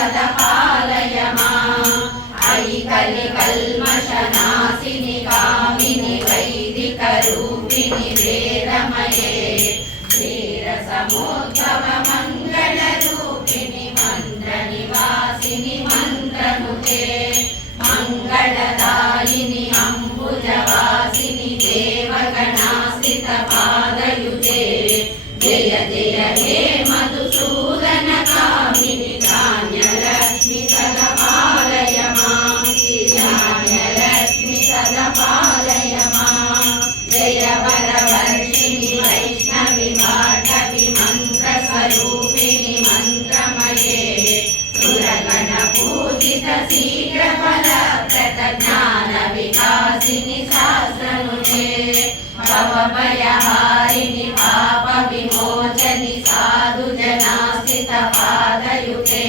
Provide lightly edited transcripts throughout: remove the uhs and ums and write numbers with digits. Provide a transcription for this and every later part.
सदपालय माम् अयि कलिकल्मषनाशिनि कामिनि वैदिकरूपिणि वेदमये क्षीरसमुद्भव मङ्गलरूपिणि मन्त्रनिवासिनि मन्त्रनुते मङ्गलदायिनि अम्बुजवासिनि देवगणाश्रितपादयुते जय जय हे मधुसूदन कामिनि धान्यलक्ष्मि सदपालय माम् धान्यलक्ष्मि सदपालय माम् जय वरवर्षिणि वैष्णवि भार्गवि मन्त्रस्वरूपिणि मन्त्रमये सुरगणपूजित शीघ्रफलप्रद ज्ञानविकासिनि शास्त्रनुते भवभयहारिणि पापविमोचनि साधुजनाश्रितपादयुते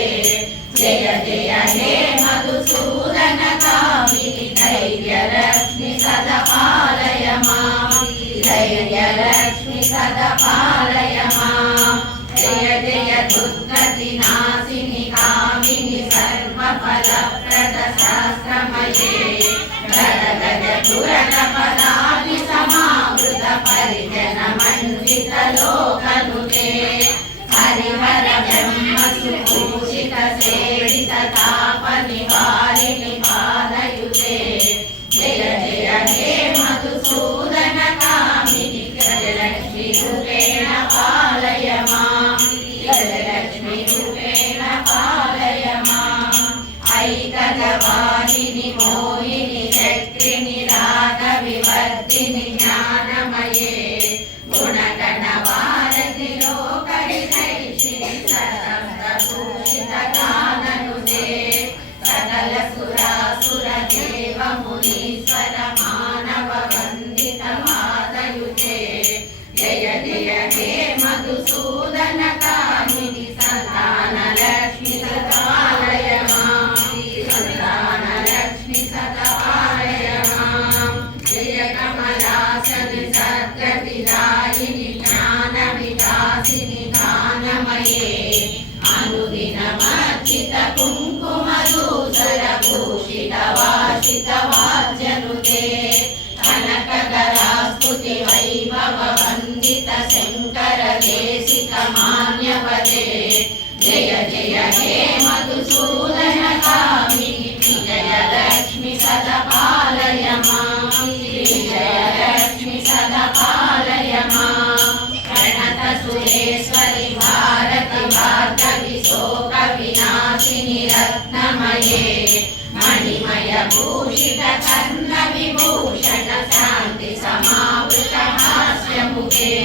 जय जय हे मधुसूदन कामिनि धैर्यलक्ष्मि सदपालय माम् धैर्यलक्ष्मि सदपालय माम् जय जय दुर्गतिनाशिनि कामिनि सर्वफलप्रद शास्त्रमये गद गज पुरगपदाभि समावृत परिजन मण्डित लोकनुते हरिहर ब्रह्म सुभूषित सेवित ताप निवारिणि पादयुते जय जय हे मधुसूदन कामिनि गजलक्ष्मी रूपेण पालय माम् गजलक्ष्मी रूपेण पालय माम् ऐकगवाहिनि मोहिनि चक्रिणि रागविवर्धिनि ज्ञानमये गुणगणवारति लोकहितैषिणि सततभूषित गाननुते सकल सुरासुर देव मुनीश्वर मानव वन्दित पादयुते जय जय हे मधुसूदन कामिनि सन्तानलक्ष्मि सदपालय माम् सन्तानलक्ष्मि सदपालय माम् जय कमलासनि सद्गतिदायिनि ज्ञानविकासिनि गानमये अनुदिनमर्चित कुङ्कुमधूसर भूषित वासित वाद्यनुते कनकगरास्तुति वैभव वन्दित शङ्कर देशिक मान्यपदे जय जय हे मधुसूदन कामिनि विजयलक्ष्मि सदपालय माम् विजयलक्ष्मि सदपालय माम् प्रणत सुरेश्वरि भारति भार्गवि शोक विनाशिनि रत्नमये मणिमय भूषित कर्ण विभूषण शान्ति समावृत हास्यमुखे